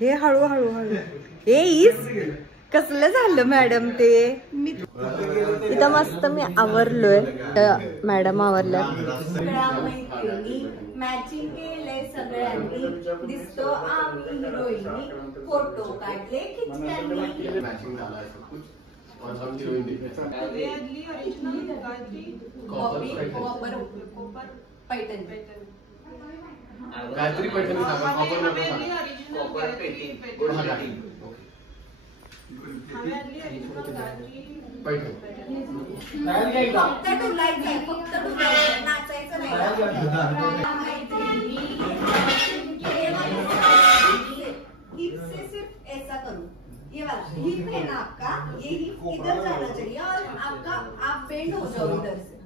हे हळू हळू हळू हे ईस कसलं झालं मॅडम ते मी इथं मस्त मी आवरलोय मॅडम आवरल्या मॅचिंग केलंय सगळ्यांनी दिसतो आम्ही हिरोईनी फोटो काढले खिचल्यांनी मॅचिंग झाला है सब कुछ और हम heroine really original copper Paithani Gayatri Paithani सांगा copper painting good hearty haveli original Gayatri Paithani फक्त डुलायचं फक्त नाचायचं नाही हिप से सिर्फ ऐसा करो ये वाला हिप है ना आपका ये हिप इधर जाना चाहिए और आपका आप बेंड हो जाओ इधर से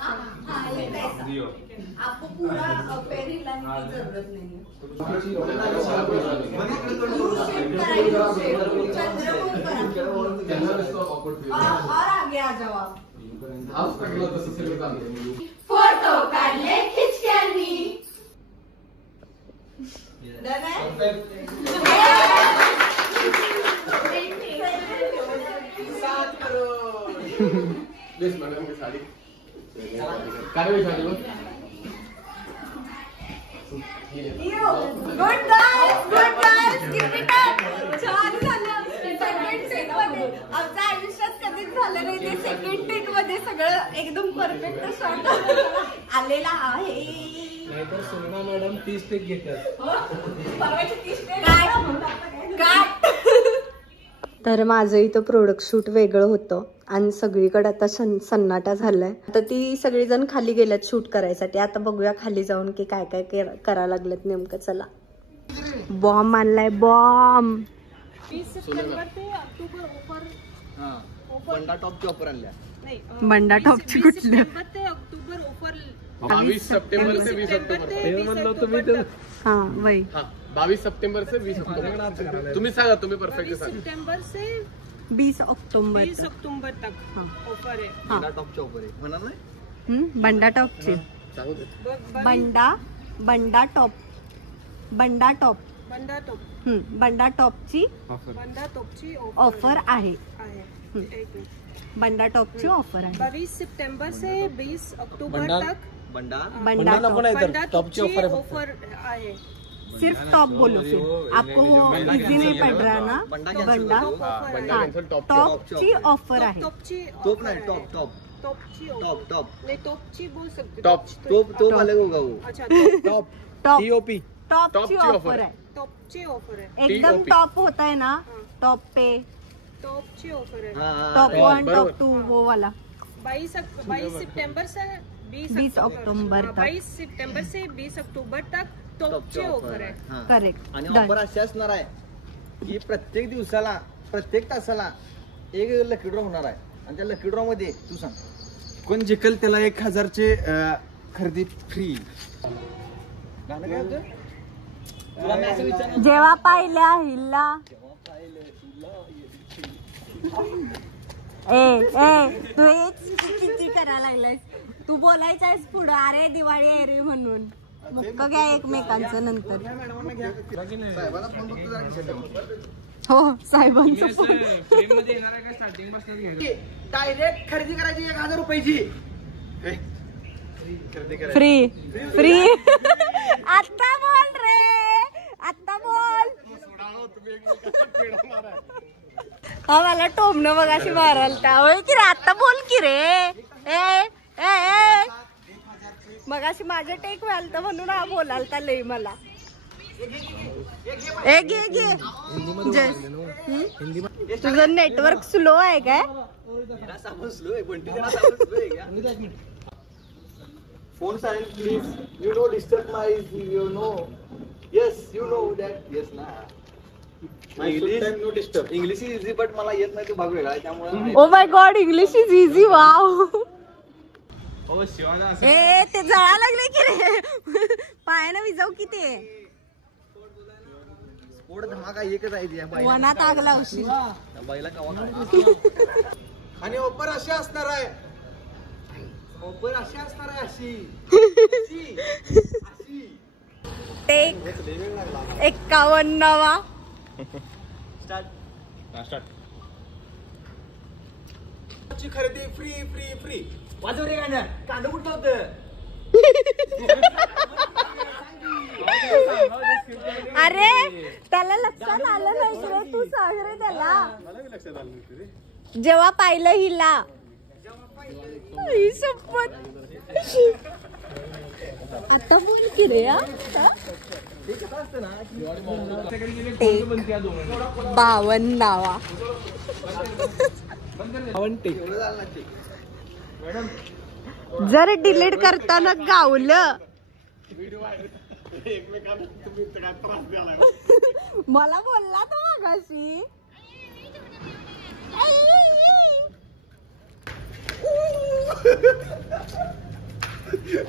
हाँ लेफ्ट ऐसा आपको पूरा पैर हिलाने की जरूरत नहीं है और आगे आ जाओ आप फोटो काढले खिचक्यांनी डन है प्लीज मैडम की साड़ी कारवाई sari low good guys give it up छान झालं सेकंड टेक मध्ये आमच्या आयुष्यात कधीच झालं नाही ते सेकंड टेक मध्ये सगळं एकदम परफेक्ट शॉट आलेला आहे नाहीतर सोना मॅडम 30 टेक घेतात परवाची 30 टेक काय तर माझं इथं प्रोडक्ट शूट वेगळं होतं आणि सगळीकडे आता सन्नाटा झालाय आता ती सगळीजण खाली गेल्यात शूट करायसाठी आता बघूया खाली जाऊन की काय काय करायला लागलेत नेमकं चला बॉम्ब आणलाय बॉम्ब 20 सप्टेंबर ते ऑक्टोबर ऑफर बंडा टॉपची ऑफर आणल्या नाही बंडा टॉपची कुठली सप्टेंबर ते ऑक्टोबर ऑफर 22 सप्टेंबर से 20 अक्टूबर हाँ वही 22 सप्टेंबर से 20 अक्टूबर तुम्ही सांगा तुम्ही परफेक्ट सांगा सितंबर से 20 अक्टूबर 20 अक्टूबर तक ऑफर है बंडा टॉपची ऑफर आहे म्हणाल नाही बंडा टॉपची सांगू दे बंडा टॉप बंडा टॉप बंडा टॉपची ऑफर आहे बंडा टॉपची ऑफर आहे 22 सितंबर से 20 अक्टूबर तक बंडा टॉपची ऑफर आहे सिर्फ टॉप बोलो फिर आपको वो इजी नहीं पड़ रहा ना बंडा टॉपची ऑफर आहे टॉप नाही टॉप टॉप टॉपची टॉप टॉप नहीं टॉपची बोल सकते टॉप अलग होगा वो अच्छा टॉप टॉप टॉपची ऑफर है टॉपची ऑफर है एकदम टॉप होता है ना टॉप पे टॉपची ऑफर है टॉप 1 टॉप 2 वो वाला 22 सितंबर से 20 अक्टूबर तक 22 सितंबर से 20 अक्टूबर तक टॉपची ऑफर आहे करेक्ट आणि ऑफर अशी असणार आहे की प्रत्येक दिवसाला प्रत्येक तासाला एक लकी ड्रॉ होणार आहे आणि त्या लकी ड्रॉ मध्ये तू सांग कोण जिंकल त्याला 1000 चे खरेदी फ्री गाणं काय होतं तुला मी असं विचारलं जेव्हा पाहिल्या हिल्ला तू किती करायला लागलायस तू बोलायचायस पुढं अरे दिवाळी आहे रे म्हणून मुक्क घ्या एकमेकांचं नंतर हो साहेबांचं डायरेक्ट खरेदी करायची 1000 रुपयाची फ्री फ्री आता बोल रे आता बोल हा मला टोमणं बघ अशी माराल त्यावेळी की रे आता बोल की रे ए ए मग अशी माझे टेक व्हाल तर म्हणून हा बोलालता लई मला तुझं नेटवर्क स्लो आहे काय phone silent please you know disturb my you know yes you know that yes ना इंग्लिश इज इझी बट मला येत नाही तो भाग वेगळा त्यामुळे oh my god English is easy wow ए ते जळा लागले की रे पायानं विजाऊ की ते स्फोट धमाका एकच आहे वनात आग लावशी बाईला कवा आणि ऑफर अशी असणार आहे ऑफर अशी असणार आहे अशी टेक 51वा. खरेदी फ्री फ्री फ्री. वाजव रे गाणं. कांदा कुठलं होतं? अरे त्याला लक्षात आलं नाही रे, तू सांग रे त्याला. जेव्हा पाहिलं हिला ही शपथ. आता बोल की रे. 52वा. जर डिलीट करताना गावलं मला बोलला तो मागाशी.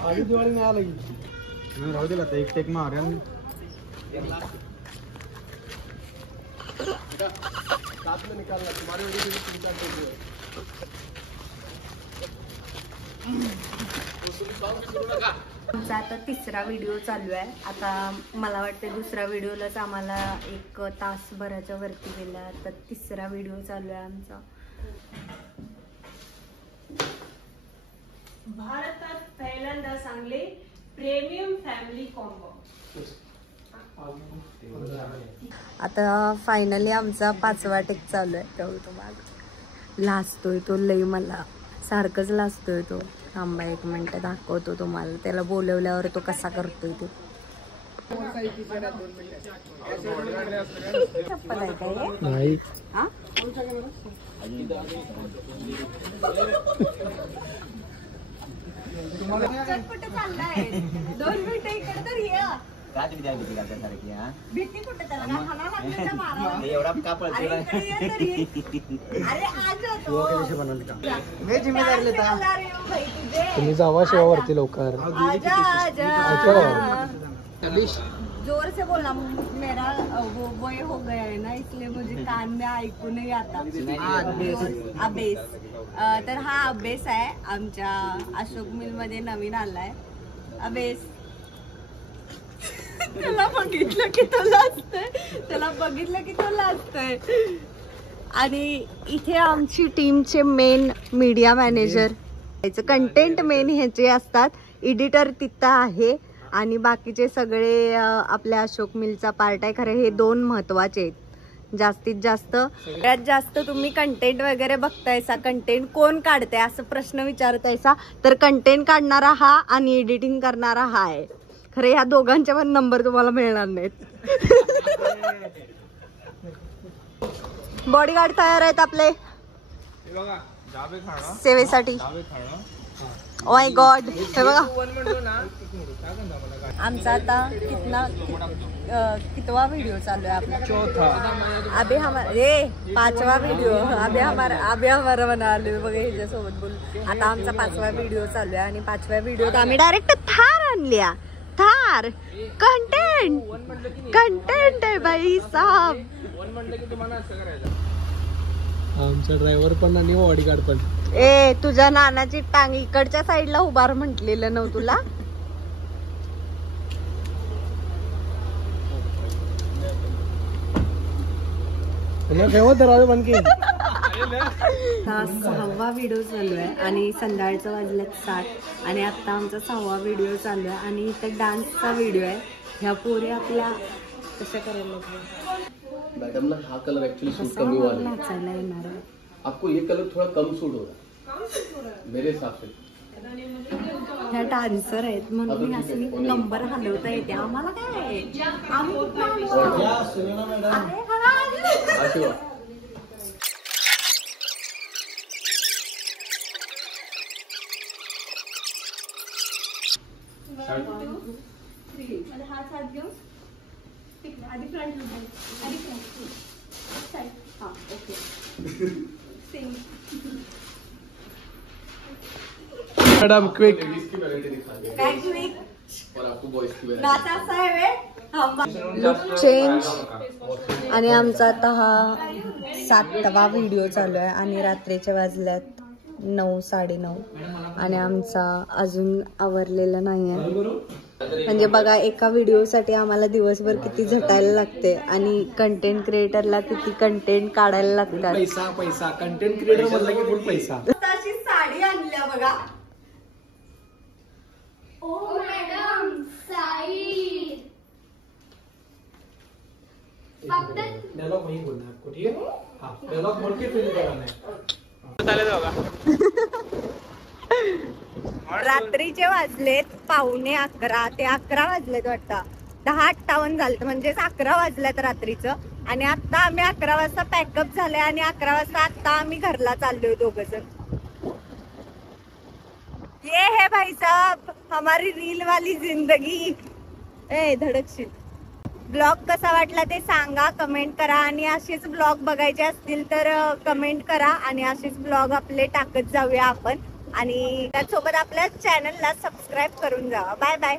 आधी दिवाळी नाही आला की राहू दिला एक टेक मार. आमचा आता 3रा व्हिडिओ चालू आहे. आता मला वाटतं 2ऱ्या व्हिडिओलाच आम्हाला 1 तासभराच्या वरती गेला. तर 3रा व्हिडिओ चालू आहे आमचा. भारतात पहिल्यांदा सांगले प्रीमियम फॅमिली कॉम्बो. आता फायनली आमचा 5वा टेक चालू आहे. तो लाजतोय तो लई, मला सारखंच लाजतोय तो. थांबा 1 मिनिट दाखवतो तुम्हाला. त्याला बोलवल्यावर तो कसा करतोय ते. चप्पल आहे काय नाही. हा कुठे चाललाय? 2 मिनिटं इकडे तर ये. भीती कुठे त्याला हाना लागली ना मारायला. अरे इकडे ये तरी. अरे आज होतो. तुम्ही जावा शेवावरती लवकर. आजा आजा. जोर से बोलना, मेरा वो वय हो गया है ना, इसलिए मुझे कान में ऐकू नहीं आता. अभेस. तर हा अभेस आहे आमच्या अशोक मिल मध्ये नवीन आलाय. अभेस. त्याला बघितलं की तो लाजतोय. त्याला बघितलं की तो लाजतोय. आणि इथे आमची टीमचे main media manager, content main ह्याचे असतात. एडिटर तिथं आहे आणि बाकीचे सगळे आपल्या अशोक मिलचा पार्ट आहे. खरं हे 2 महत्वाचे आहेत. जास्तीत जास्त सगळ्यात जास्त तुम्ही कंटेंट वगैरे बघतायसा, कंटेंट कोण काढते असं प्रश्न विचारतायसा, तर कंटेंट काढणारा हा आणि एडिटिंग करणारा हा आहे. खरे ह्या दोघांचे पण नंबर तुम्हाला मिळणार नाहीत. बॉडीगार्ड तयार आहेत आपले सेवेसाठी. ओ माय गॉड. हे बघा आमचा आता कितवा व्हिडिओ चालू आहे आपला? 4था. अबे हमारा 5वा व्हिडिओ. अबे हमारा म्हणाले बघा ह्याच्यासोबत बोल. आता आमचा 5वा व्हिडिओ चालू आहे आणि 5व्या व्हिडिओत आम्ही डायरेक्ट थार आणल्या. थार कंटेंट आहे बाई साहेब. आमचा ड्रायव्हर पण आणि बॉडीगार्ड पण. तुझ्या नानाची टांग इकडच्या साईडला उभार म्हटलेलं नव्ह तुला? हा 6वा व्हिडिओ चालू आहे आणि संध्याकाळचं वाजल्यात 7 आणि आता आमचा 6वा व्हिडिओ चालू आहे. आणि इथं डान्सचा व्हिडिओ आहे. ह्या पोरी आपल्या कशा करायला मैडम ना हा कलर एक्चुअली सूट करने वाला है. नाचायला येणार आहे. आपको ये कलर थोड़ा कम सूट होगा मेरे हिसाब से. ह्या डान्सर आहेत म्हणून असली नंबर हलवता येते आम्हाला. काय आम्ही हात घेऊन आधी फ्रंट आधी फ्रंट. हा ओके. Madam quick. काय क्विक? और आपको बॉयज की वैरायटी. नाचायचं आहे वे. Look change. आणि आमचा आता हा 7वा व्हिडिओ चालू आहे आणि रात्रीच्या वाजल्यात 9, 9:30 आणि आमचा अजून आवरलेला नाही आहे. म्हणजे बघा एका व्हिडिओसाठी आम्हाला दिवसभर किती झटायला लागते आणि कंटेंट क्रिएटरला किती कंटेंट काढायला लागतात. पैसा पैसा कंटेंट क्रिएटर म्हणलं की फुल पैसा. अशी साडी आणल्या बघा. ओ मॅडम साई फक्त डायलॉग वही बोलना है आपको, ठीक है? हाँ डायलॉग बोल के फिर निकलना है. रात्रीचे वाजलेत 11:15 ते 11 वाजलेत वाटतं. 10:58 झालं म्हणजे 11 वाजल्यात रात्रीचं. आणि आता आम्ही 11 वाजता पॅकअप झाले आणि 11 वाजता आता आम्ही घरला चाललोय दोघं जण. ये है भाई साहब हमारी रील वाली जिंदगी. ए धडकशील. ब्लॉग कसा वाटला ते सांगा, कमेंट करा आणि असेच ब्लॉग बघायचे असतील तर कमेंट करा आणि असेच ब्लॉग आपले टाकत जाऊया आपण. आणि त्यासोबत आपल्या चॅनलला सबस्क्राईब करून जावा. Bye bye.